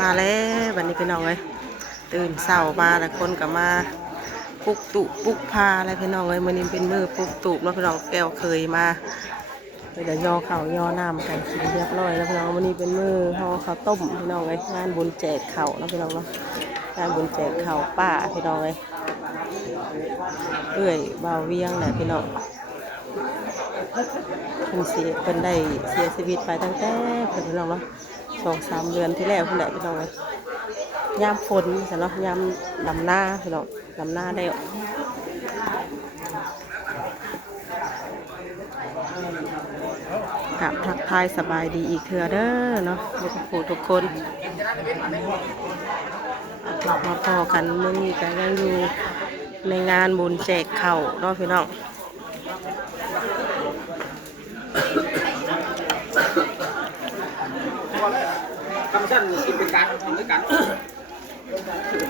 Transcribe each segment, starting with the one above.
มาแล้ววันนี้พี่น้องเลยตื่นเช้ามาแล้วคนก็มาปลุกตุปลุกพาอะไรพี่น้องเลยมื้อนี้เป็นมื้อปลุกตุแล้วพี่น้องแก้วเคยมาเดี๋ยวย่อข้าวย่อน้ำกันกินเรียบร้อยแล้วพี่น้องวันนี้เป็นมื้อห่อข้าวต้มพี่น้องเลยงานบุญแจกข้าวแล้วพี่น้องเนาะงานบุญแจกข้าวป้าพี่น้องเลยเอื้อยบ่าวเวียงแหละพี่น้องเพิ่นได้เสียชีวิตไปตั้งแต่เพิ่นพี่น้องเนาะ2-3 เดือนที่แล้วเพิ่นได้พี่น้องเลยยามฝนซะเนาะยามดำหน้าพี่น้องดำหน้าได้กับทักทายสบายดีอีกเทื่อเด้อเนาะทุกคนมาพอกันมื้อนี้ก็ยังอยู่ในงานบุญแจกข้าวเนาะพี่น้องทำชั้นกินเป็นการทำด้วยกัน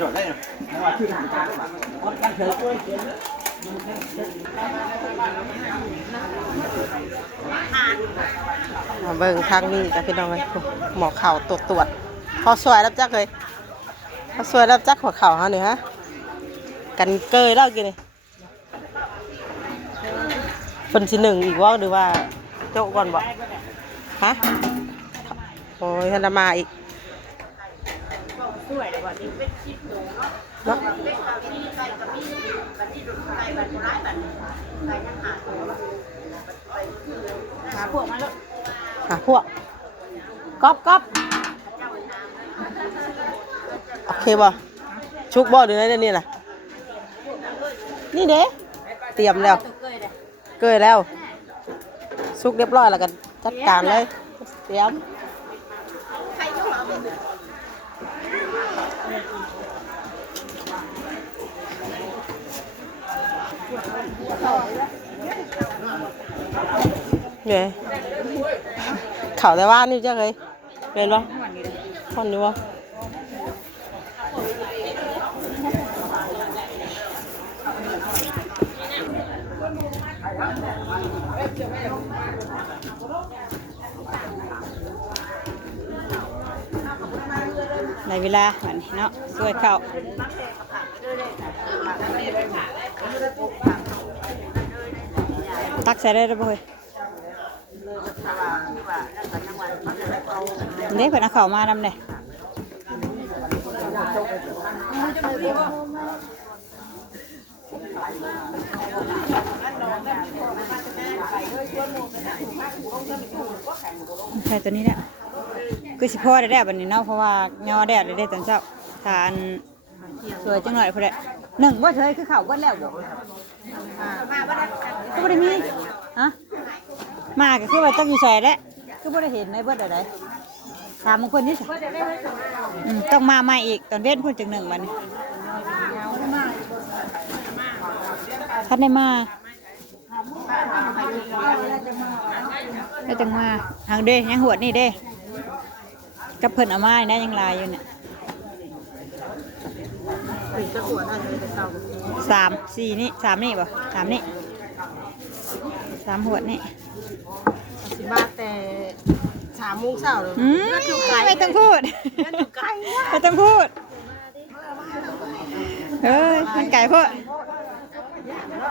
จดได้เนี่ยว่าชื่อทางการตั้งเฉยมาเบิ่งทางนี้กับพี่น้องเลยหมอเข่าตรวจพอสวยรับจักเลยพอสวยรับจักหัวเข่าฮะเนี่ยฮะกันเกยแล้วกินเลยเป็นที่หนึ่งอีกว่าหรือว่าโจ๊กก่อนบ่ฮะโอ้ยฮันมาอีกเนาะหาพวกมาแล้วหาพวกก๊อบโอเคบ่ชุกบ่หรือไงนี่น่ะนี่เด้เตรียมแล้วเกยแล้วชุกเรียบร้อยแล้วกันจัดการเลยเตรียมเนี่ยเข่าแต่ว่านี่จะเคยเป็นปะท่อนนี้วะในเวลาเหมือนเนาะช่วยเข้าตักใส่ได้หรือเปล่าเฮ้ยเด็กเพิ่นเอาข้าวมาดำเลยใช่ตัวนี้แหละคือสิพ่อได้แดดวันนี้เนาะเพราะว่ายอแดดได้ตอนเช้าทานสวยจังหน่อยพอได้หนึ่งว่าเฉยคือข้าวเบิ้ลแล้วบอกก็ไม่ได้มีฮะมาก็คือว่าต้องอยู่ใส่แล้วก็ไม่ได้เห็นในเบิ้ลอะไรถามบางคนนี่สิต้องมาใหม่อีกตอนเว้นพูดถึงหนึ่งวันท่านได้มาได้จังมาทางเด้ยังหวดนี่เด้กับเพิ่นเอาไม้นะยังลายอยู่เนี่ย3-4นี่3นี่ป่ะ3นี่3หัวนี่10 บาทแต่3 โมงเช้าเลยไม่ต้องพูดไม่ต้องพูดมันไก่พูด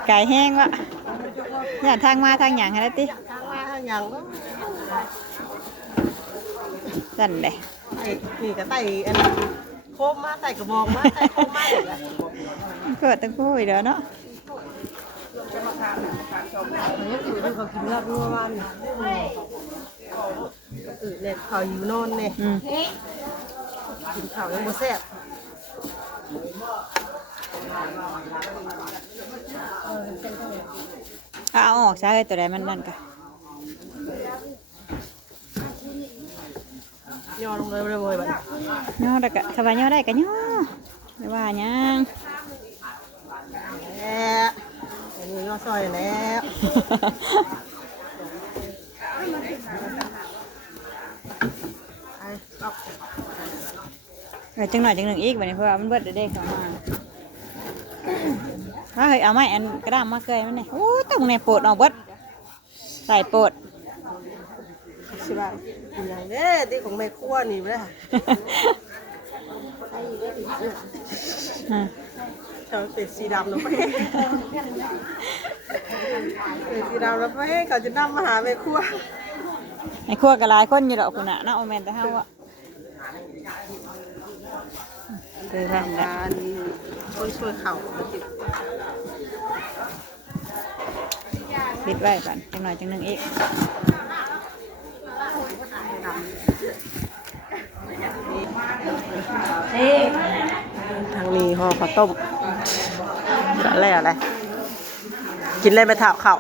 ไก่แห้งวะอย่าทางมาทางหยางอะไรติทางมาทางหยางสั่นเลยนี่ก็ไต่โคมมาไต่กระบอกมาไต่โคมมาเลยเกิดตั้งพูดเด้อเนาะนี่คือที่เขากินลาบนัววันเนี่ยเขาอยู่นอนเนี่ยกินข้าวยังบ่แซ่บเอาออกใช่ตัวใดมันนั่นกะย่อลงเลยเลยบ้านย่อได้กะสบายย่อได้กะย่อไม่ว่ายังแล้วอันนี้ย่อซอยแล้วจังหน่อยจังหนึ่งอีกแบบนี้เพราะว่ามันเบิดเด็กเข้ามาถ้าเคยเอาไม้อันกระด้างมาเคยมันเนี่ยโอ้ต้องเนี่ยปวดออกเบิดใส่ปวด สิว่าเป็นหยังเด้ที่ของแม่ครัวนี่บ่ได้เธอเป็นสีดำเนาะเป็นสีดำแล้วให้เขาจะนำมาหาแม่ครัว ไอ้ขั้วกับหลายคนอยู่ดอกคุณน่ะนะโอแมนแต่เฮาอะเดินทางได้ การคนช่วยเขา ปิดไว้ก่อนจังหน่อยจังนึงอีก ทางนี้ห่อข้าวต้มก็แล้วอะไรกินเลยไปถาข้าว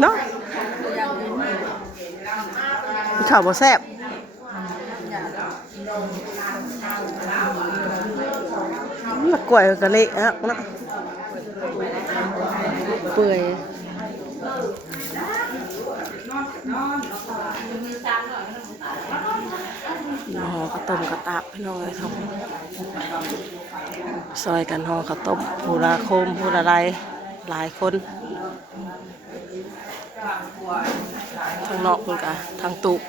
เนาะข้าวบ่แซ่บมะกล้วยก็เละอ่ะเนาะเปื่อยห่อข้าวต้มกระตับพี่น้องเลยครับซอยกันห่อข้าวต้มผู้ละโคมผู้ละไรหลายคนทางนอกคนกะทางตุก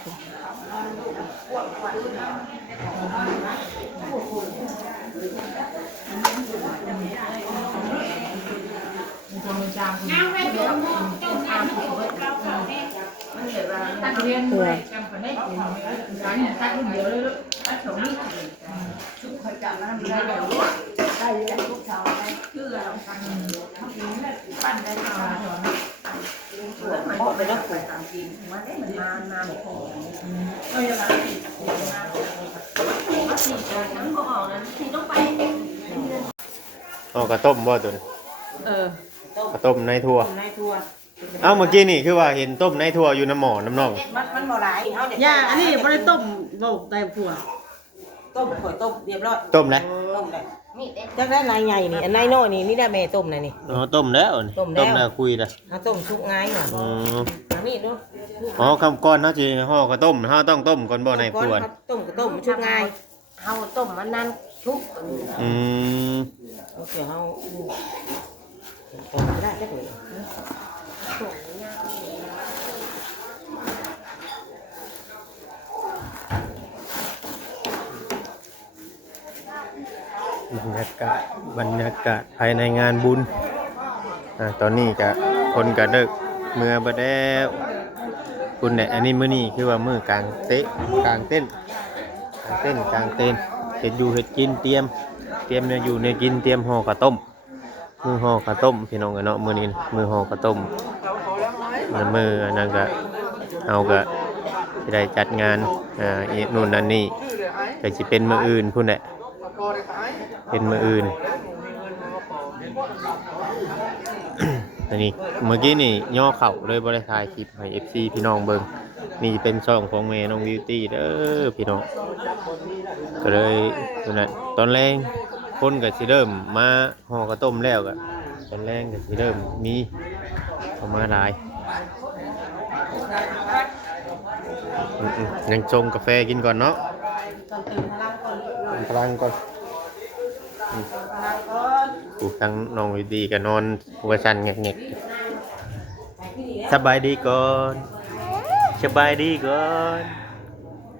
อ๋อกระต้มบ่ตัวนี้ เออก ระต้มในทั่ว ในทัว เอ้าเมื่อกี้นี่คือว่าเห็นต้มในทั่วอยู่น้ำหมอน้ำน่อง มันบ่หลายเฮาเด็ด ย่าอันนี้ไม่ได้ต้มโบกในผัว ต้มข่อยต้มเรียบร้อย ต้มแล้ว ต้มได้จักได้ลายใหญ่นี่อันนายน้อยนี่ได้แม่ต้มนะนี่ อ๋อต้มแล้วนี่ ต้มแล้ว ต้มแล้วคุยแล้ว เฮาต้มสุกง่ายน่ะ อ๋อ อันนี้เนาะ อ๋อคำก้อนเฮาสิห่อกระต้มเฮาต้องต้มก่อนบ่ในครัว ต้มก็ต้มชุกง่ายเฮาต้มมันนั้นชุก อืม โอเคเฮาต้มได้ได้เลย บรรยากาศภายในงานบุญตอนนี้ก็คนก็เลิกเมื่อบ่แล้วคุณเนี่ยอันนี้มื้อนี้คือว่ามื้อกลางเตะกลางเต้นกลางเต้นเฮ็ดอยู่เฮ็ดกินเตรียมเนี่ยอยู่ในกินเตรียมห่อข้าวต้มมือห่อข้าวต้มพี่น้องกันเนาะมื้อนี้มือห่อข้าวต้มมืออันนั้นก็เอาก็สิได้จัดงานอีกนู่นนั่นนี่ก็สิเป็นมื้ออื่นพุ่นแหละเป็นมื้ออื่น อันนี้เมื่อกี้นี่ย่อเข่าเลยบริษัทคลิปให้ FC พี่น้องเบิ่งนี่เป็นช่องของแม่น้องบิวตี้เด้อพี่น้องก็เลยตอนแรงคนก็สิเริ่มมาห่อกระต้มแล้วก็ตอนแรงก็สิเริ่มมีเข้ามาหลายยังชงกาแฟกินก่อนเนาะพลังก่อนกูทั้งน้องวิดีก็นอนหัวสั่นเงียบๆสบายดีก่อน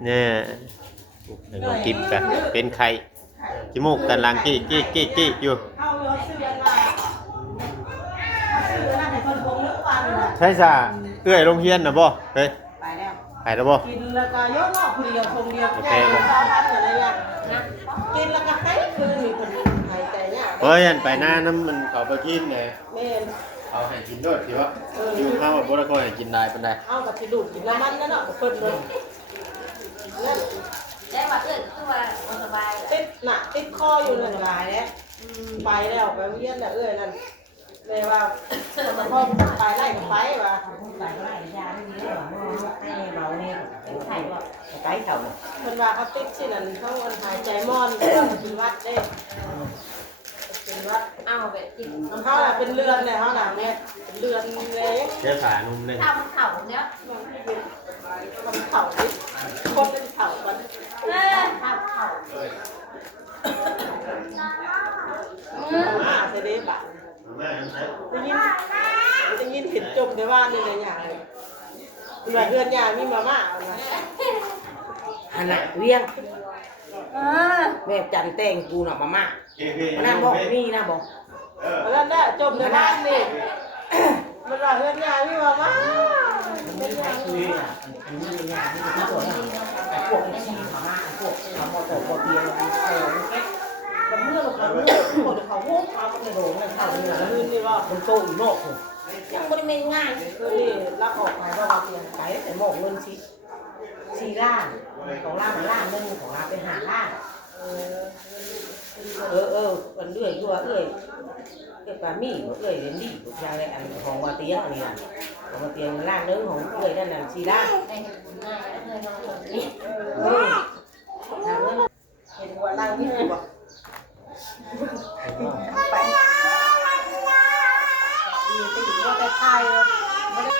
เนี่ยน้องกิบกันเป็นไข่จมูกกันลังกี้อยู่ใช่จ้ะเอื้อยโรงเรียนนะบ่เฮ้ย ไปแล้ว ไปแล้วบ่ กินแล้วก็ยกนอกคนเดียวคงเดียวแค่สาวพันอะไรอย่างนะกินแล้วก็ให้คืนมีคนหายใจยาก เฮ้ยอันไปหน้าน้ำมันเขาไปกินเนี่ย แม่น เอาให้กินด้วยสิวะอยู่ข้าวบ่ได้ก็ให้กินได้ปานใด เอากับที่ดูดกินน้ำมันนั่นเนาะกับเพิ่นเลยนั่น ได้ว่าคือว่าสบาย ติดหนักติดคออยู่เลยหลายแล้วไปแล้วไปเวียนแล้วนั่นเลยว่าพ่อไปไล่ก็ไปว่า ไปไล่ยาไม่มีหรอกให้เบาเนี่ยไข่ว่าไก่เข่า เพิ่นว่าเขาติดที่นั่นเขาหายใจมอนเป็นวัดเด้เป็นวัด เอาแบบกิน เขาน่ะเป็นเรือนเลยเขาน่ะเนี่ยเป็นเรือนเลย เจ้าขานุ่มเลย ทำเข่าเนี้ย ทำเข่าดิคนเป็นเข่ากัน ทำเข่า เสด็จบะได้ยินเห็น จบในบ้านนี่เลยอย่างเลยเพื่อนยามีมาม่าเอามา อันน่ะเวียงแม่จันแต่งกูน่ะมาม่ามันนั่นบอกนี่นะบอก แล้วน่ะจบในบ้านนี่มันว่าเพื่อนยามีมาม่า มันมีใครคุยอ่ะมันมีงานที่ที่ตัวเนี่ยไอ้พวกที่มาม่าพวกมาโมโตโมเตียมันโตมันเมื่อเราเมื่อคนเขาพวกเขาเป็นโดนมันเข้าเนี่ยแล้ว คืนนี่ว่า มันโตอีกโลกเลยยังไม่ได้เมนง่ายคือนี่รับออกไปว่าเราเปลี่ยนไปแต่หมกเงินสี่ล้านของล้านมันล้านนึงของเราไปหาล้านมันเรื่อยด้วยเกิดปลาหมี่เรื่อยเรียนดีทุกอย่างเลยอันของวาเตียงอันนี้ของวาเตียงล้านนึงของเรื่อยนั่นน่ะสี่ล้าน ได้ง่ายแล้วเลยน้องหลงนี่ เห็นหัวล่างนี่บอกไปมีตีว่าแต่ไทยไม่ได้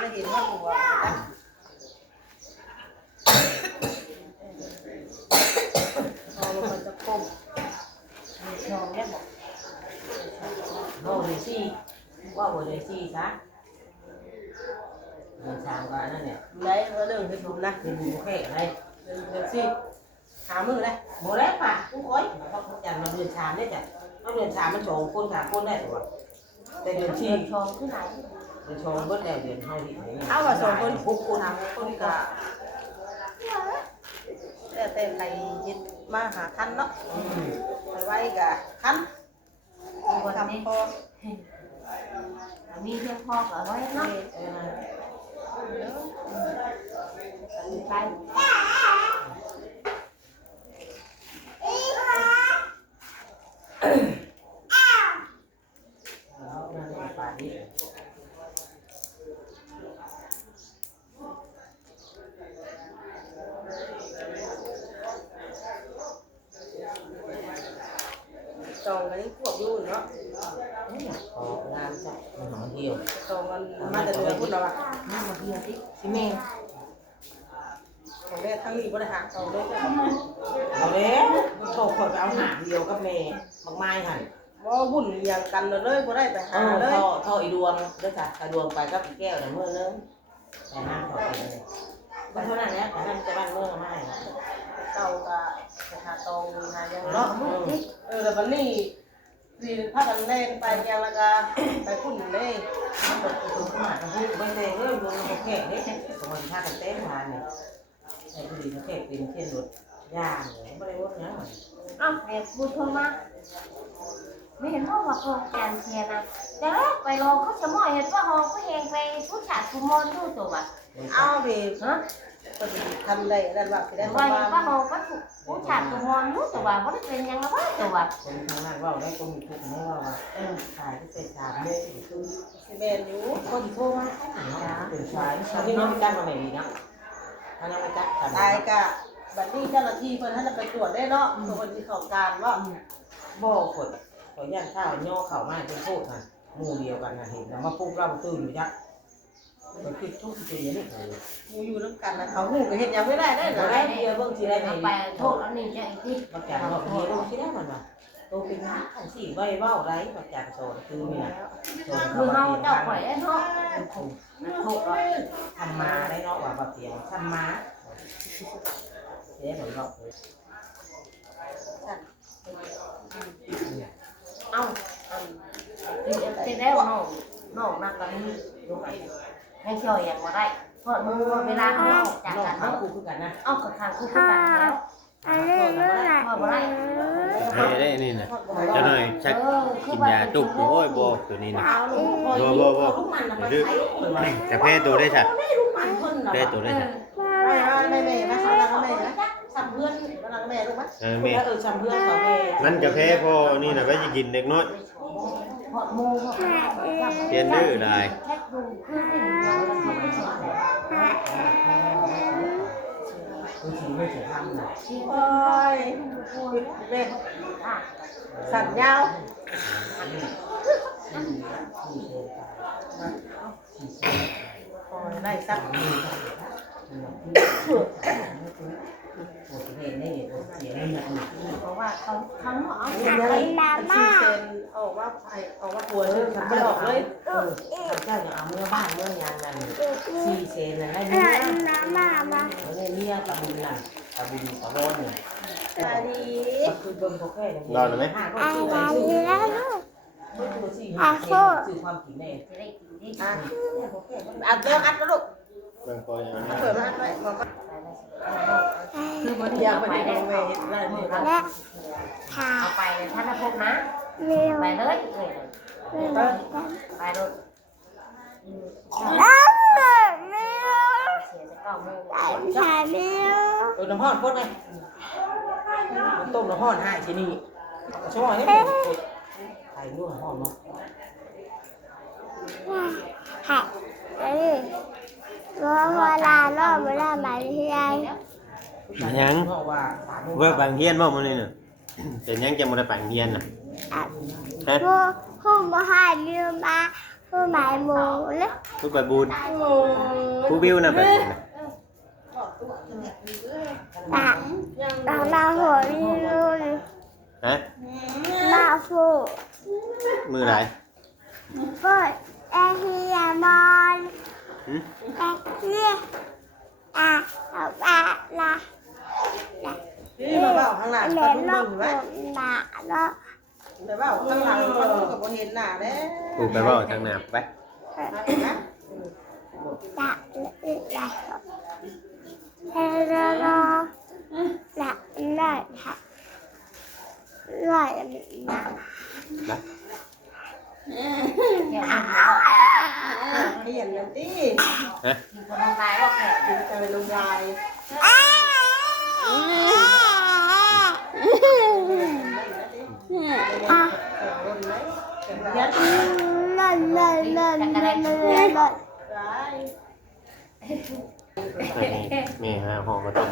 ไม่เห็นว่าหัวเอาลงมันจะก้มนอนเนี่ยบอก โน่เลยสี่ว่าหัวเลยสี่ซะเงินสามก็นั่นเนี่ย ไหนมาเรื่องให้ดูนะ เป็นบุแค่อะไร เดี๋ยวสิหามือเลย โมได้ป่ะกูคอยเขาจันมาเดือนชามได้จ้ะเราเดือนชามมันโชว์คนสามคนได้ตัวแต่เดือนสี่ ชองขึ้นไหน เดือนโชว์เบิดแล้วเดือนเท่าที่ เอาว่าสองคน พวกคน ทำคนก็แต่ใครยินมาหาคันเนาะไปไว้กับคัน วัน ทำ นี้ พอ มีเพียงพอกับไว้เนาะไป ป่านนี้ จองกันพวกอยู่เนาะ ของานจ้ะมันหอมเดียว จองกันมาแต่เดือนพุ่นเราอะ นี่มาเดียวสิสิเมย์ ของแม่ทั้งนี้บริหารจองด้วยจ้ะ เอาแล้วโชว์คนไปเอาหางเดียวกับเมย์บางไม้หัน ว่าวุ่นเรียงกันเลยบ่ได้ไปหาเลย ท่ออีดวงด้วยจ้ะถ้าดวงไปก็อีแก้วแต่เมื่อนึงแต่น้ำต่อไปเลยมันเท่านั้นแหละแต่นั่นจะบ้านเมื่อไม่ เก่ากับหาตองหายังเนาะแต่วันนี้สีพักกันเล่นไปยังแล้วก็ไปพุ่นเลย มันแบบตัวขึ้นมาทั้งคู่ไม่ได้เริ่มดวงโอเคเนี่ยสมมติถ้ากันเต้นมาเนี่ยไอ้ผู้ดีโอเคเป็นเช่นรถย่างเลยไม่ได้ว่าเนี้ยเหมือน อ้าวเด็กพูดโทรมาไม่เห็นพ่อว่าโครงการเชียร์นะแต่แล้วไปลองเขาจะมอยเห็นว่าหอก็เฮงไปผู้ชาติคุมอนดูตัวบ่ะ เอาไป ฮะ ทำได้นั่นว่าได้ ว่า มา ว่าหอก็ถูกผู้ชาติคุมอนดูตัวบ่ะบ่ได้เป็นยังละบ่ตัวบ่ะ คนทางนั้นว่าได้ก็มีทุกข์ไม่ว่าขายที่เศษสามเนี่ยคือ ซีเมนอยู่ คนโทรมาตื่นสายตอนนี้น้องจัดมาไหนดีนะถ้าน้องไม่จัดกัน ตายกะบัดนี้เจ้าหน้าที่เพิ่นท่านไปตรวจได้เนาะตัวคนที่เข้าการว่า บ่อขดขอย่านข้าวย่อเข่ามาเป็นโทษนะหมู่เดียวกันนะเห็นแล้วมาปุ๊บเราตื่นอยู่ยักมันคือทุกข์เป็นอย่างนี้เลย มูอยู่น้ำกันนะเขาหูก็เห็นยังไม่ได้ได้ เรา นะ ได้เดียวเบิ่งทีไร เอา ไม่ ไปโทษอันนี้จะอีกที ประจันบอกนี้เราคิดได้มันว่าตัวเป็นขันสี่ใบเบ้าไรประจันโซนคือเนี่ยโซน คือเฮาเจ้าข่อยเนาะ โทษทำมาได้เนาะว่าแบบเสียงทำมาเจ๊หน่อยเนาะ เอ้าสิแล้วน้องนักกันนี่ลูกยังช่วยยังบ่ได้เพราะมือเวลาเฮาจาก น้อง กัน เขา เนาะ คู่คือกันนะ เอากับทางคู่กันแล้วพอบ่ได้ เฮ้ยได้นี่นะเจะหน่อยชักกินยาจุกโอ้ยบ่ตัวนี้นะบ่ ลูกมันนะมันใช้คนละ จะแพ้ตัวได้ชัด ลูกมันคนละ แพ้ตัวได้ชัด ไม่แม่นะเขาลังแม่นะ สัมเพื่อน เขาลังแม่รู้ไหม แม่ สัมเพื่อนเขาแม่ มันจะแพ้พอนี่นะไว้จะกินเด็กน้อย พอมูพอ เรียนดื้อได้ แค่ดูคือเป็นเราทำไม่สอน คือชีไม่ถึงทำนะ ชี โอ้ยแม่ อ่ะ สั่นยาวโอ้ยได้สัก เพราะว่าเขาเอา ออกว่าผัวชื่อฉันไม่ออกเลยเจ้าอย่าเอาเมื่อบ้านเมื่อยางนั่น4 เซนน่ะให้เมียเมียตะบุญน่ะตะบุญตะโวนเนี่ยคือเบิ่งเขาแค่เนี่ย รอดไหม คือความกินแน่ จะได้กินได้ อัดแล้วอัดแล้วลูก เบิ่งคอยเอา เปิดมาอัดไว้คือมันยาวไปได้เว้ยได้มือครับ เอาไปท่านพบนะไปเลยไปรถเสียจะเก้าโมง น้ำห้อนพ่นไงต้มน้ำห้อนให้ที่นี่ช่วยนี่ไข่ลวกห้อนเนาะ ยัง เพราะว่า ว่าบางเฮียนบ่มื้อนี้น่ะเป็นยังจะบ่ได้บางเฮียนน่ะฮะผู้ไปบุญผู้วิวน่ะแบบนี้น่ะฮะมือไหนหึ นี่มาเบาข้างหลังมาดูเบิ่งไว้แต่เบาข้างหลังมาดูกับโบเห็นหน้าเด้ ผู้ไปเว้าทางหน้าไป นะ นะ เห็นแล้วดิ ฮะ กินคนตายก็แก่ จะไปลงยาย นี่ฮะห่อก็ต้อง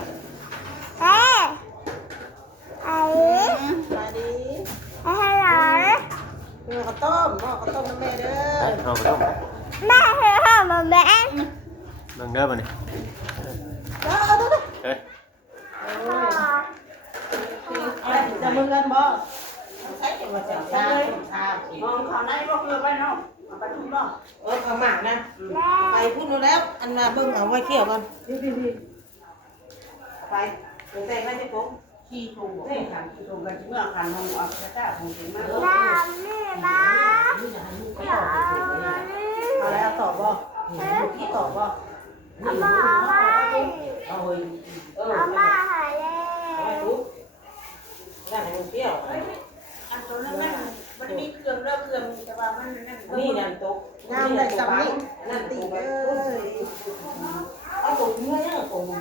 มาดิข้าวต้มข้าวต้มน้ำแม่เด้อ ห่อก็ต้องเบิ่งเด้อบัดนี้เฮ้ย จะมึงกันบ่ใช้แต่ว่าจะชาชามองเขาไหนบ่คือไปน้องไปทุ่งบ่เขาหมากนะไปพูดแล้วอันน่ะเบิ่งเอาไว้เกี่ยวกันพี่ไปแต่งให้ที่ผมขี้ถุงนี่ค่ะขี้ถุงกันเมื่อคันมันเอากระจ้าของจริงมากเอาแล้วตอบบ่พี่ตอบบ่เอาเฮ้ยไปทุกนั่นให้มันเปรี้ยวอันตัวนั้นมันมีเครื่องเริ่มเครื่องแต่ว่ามันนี่นั่นตกน้ำได้ซ้ำนี่นั่นตีเอ้ยเอาตกเมื่อยังตกยัง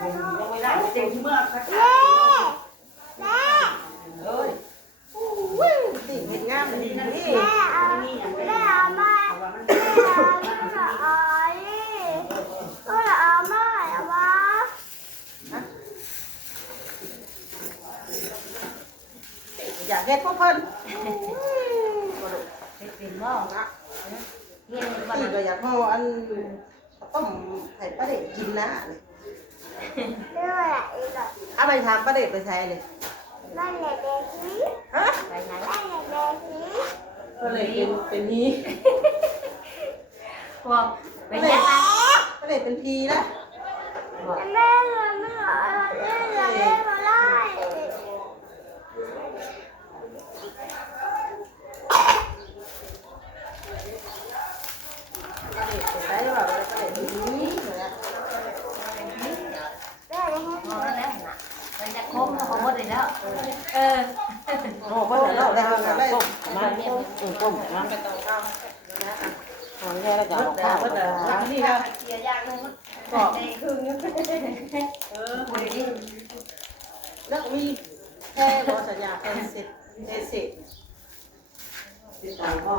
ไม่ได้เต็มเมื่อกระจ้าเอ้ยตีเห็นงามนี่นี่ อยากเฮ็ดพวกเพิ่น เป็นบ่นะเฮียนบ้าน ตีก็อยากห่ออันต้มไข่ปลาเด็กกินนะเอาไปทำปลาเด็กไปใช้เลยฮะ ไปไหน ก็เลยเป็นพี พวกเป็นยังไง ปลาเด็กเป็นพีนะใช้แบบปลาเด็กเป็นพี พอแล้วนะมันจะคมเขาหมดเลยแล้วโอ้ก็เดี๋ยวเราได้ได้มาต้มน้ำไปต้มข้าวหอมแค่แล้วก็เอาข้าวนี่นะ เสียยากนึงมัน ก็ ในครึ่งนึงคุยดิ แล้วมีแค่บอสัญญาเป็นเสร็จติดตามพ่อ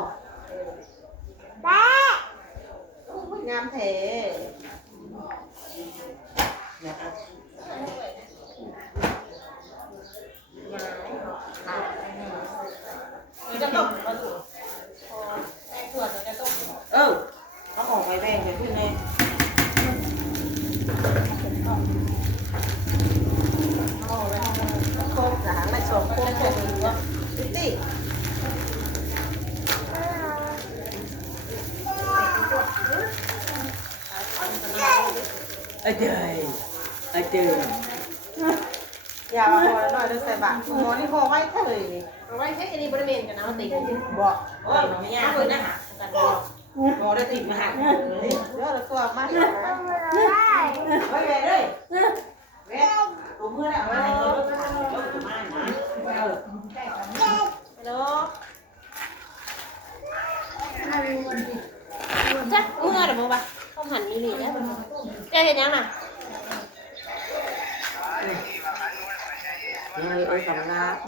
งามแท้นะครับจะต้มเอาออกไปแบ่งไปขึ้นเลย เจยเจย อย่ามาพอหน่อยเดี๋ยวใส่บาตรหมอนี่พอไว้เลยนี่ เอาไว้ใช้อันนี้บริเวณกันนะมันติด บอก โอ้ยไม่ยากเลยนะโมได้ติดมาหัก เดี๋ยวเราตัวมา ไปเลยเว้ยตัวมือเนี่ยมาให้รถมาฮัลโหลจักเมื่อเดี๋ยวมึงปะเขาหันนี่นี่นะแกเห็นยังน่ะ เลยโอ้ยกำลัง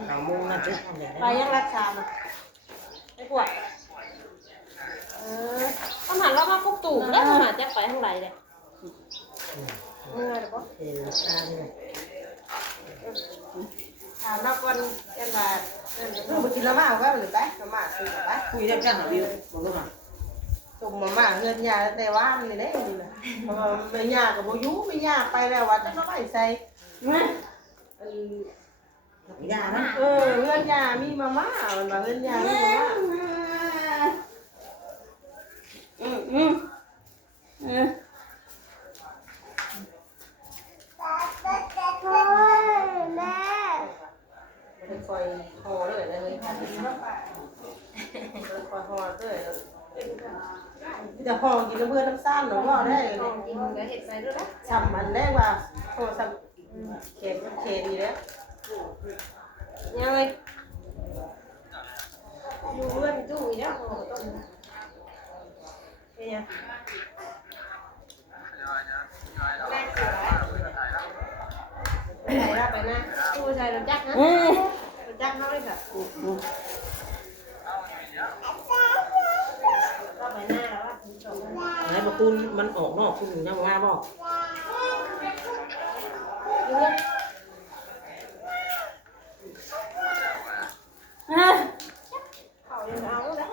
หาโมงนั่นจะทำอย่าง ไปยังรักษามาไม่ปวดเขาหันเรามาปุ๊บตู่แล้วเขาหันจะไปทางไหนเลยเมื่อเดี๋ยวปะ เออตาเนี่ย ถามนักวันเอ็นว่าเออไปกินละหมาดก็หรือไปละหมาดคือไป คุยได้กันหรือวิวบอกลูกอ่ะ ส่งมาม่าเงินยาแต่ว่านี่แหละนี่นะเพราะว่าไม่ยากับโบยุไม่ยาไปแล้ววัดจะมาไม่ใส่ ยานะ เงินยามีมาม่ามันว่าเงินยามีมาม่า มันคอยห่อเลยนะเลยคอยห่อเลยจะห่อกินแล้วเบื่อน้ำซ่านหรือว่าได้เลย จริงๆเห็ดใส่ด้วยนะ ทำมันได้ว่าโอ้ทำเค็มเค็มดีแล้ว ยังไงอยู่เพื่อนจู่อีกแล้วต้นเนี่ยไปไหนล่ะไปนะตู้ใส่รถจักรนะรถจักรเขาเลยค่ะก็ไปหน้าแล้วว่าถึงจบ ไหนมาคุณมันออกนอกคุณยังว่าบอก อยู่เนี่ยเขายังเอาเลย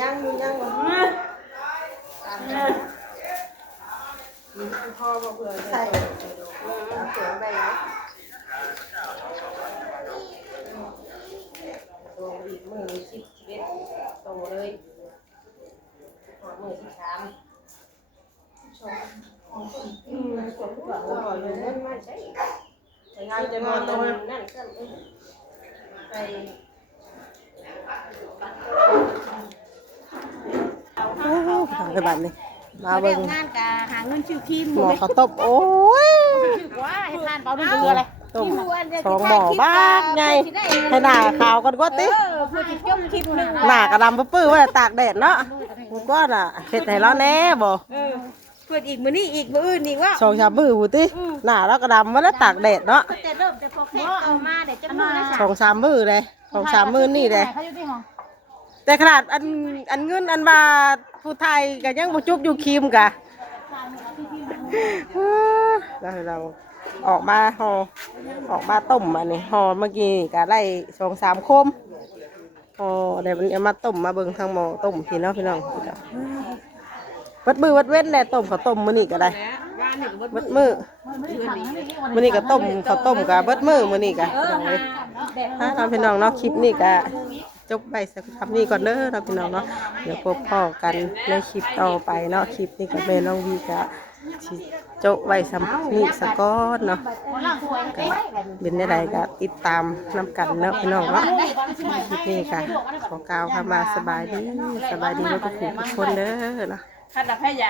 ยังยังตามพ่อมาเผื่อใส่เผื่อไปแล้วโตอีกมือ11โตเลยมือ13ชมชมทุกอย่างเลย เงินมาใช้ งานจะมาโต นั่นก็ไป ไปบัดนี่มาเบิ่ง งานกะหาเงินชื่อคิม หมอข้าวต้มโอ้ย ชื่อว่าให้ทานเปล่าด้วยเรืออะไร ต้มสองหม้อบ้ากไงให้หน้าขาวกันก็ติ เพื่อที่จ้มคิดหนึ่ง หน้ากระดำปื้อๆไว้ตากแดดเนาะกูก็น่ะเฮ็ดให้เราแน่บ่ เพื่ออีกมื้อนี้อีกมื้ออื่นอีกว่า สองชามมือหูติหน้าเรากระดำมาแล้วตากแดดเนาะ แต่เริ่มจะพอแค่เอามาเดี๋ยวจะมือนะ สองสามมือเลยสองสามมือนี่เลย เขาอยู่ที่ห้อง แต่ขนาดอันเงินอันบาผู้ไทยก็ยังบ่จุบอยู่ครีมกะแล้วเราออกมาห่อออกมาต้มอันนี้ห่อเมื่อกี้ก็ได้สองสามคมห่อเดี๋ยวมันเอามาต้มมาเบิ่งทางหม้อต้มพี่น้องวัดมือวัดเว้นแหละต้มข้าวต้มมื้อนี้ก็ได้วัดมือมื้อนี้ก็ต้มข้าวต้มก็เบิดมือมื้อนี้ก็ถ้าทำพี่น้องเนาะคลิปนี้ก็จบไปสักคำนี้ก่อนเด้อเราพี่น้องเนาะเดี๋ยวพบพ่อกันในคลิปต่อไปเนาะคลิปนี้ก็แม่น้องวีก็สิจบไว้สำนี้สักก้อนเนาะเป็นได้ใดก็ติดตามน้ำกันเนาะพี่น้องเนาะคลิปนี้ก็ขอกล่าวคำว่าสบายดีทุกคนเด้อเนาะ ถ้าดับให้ยา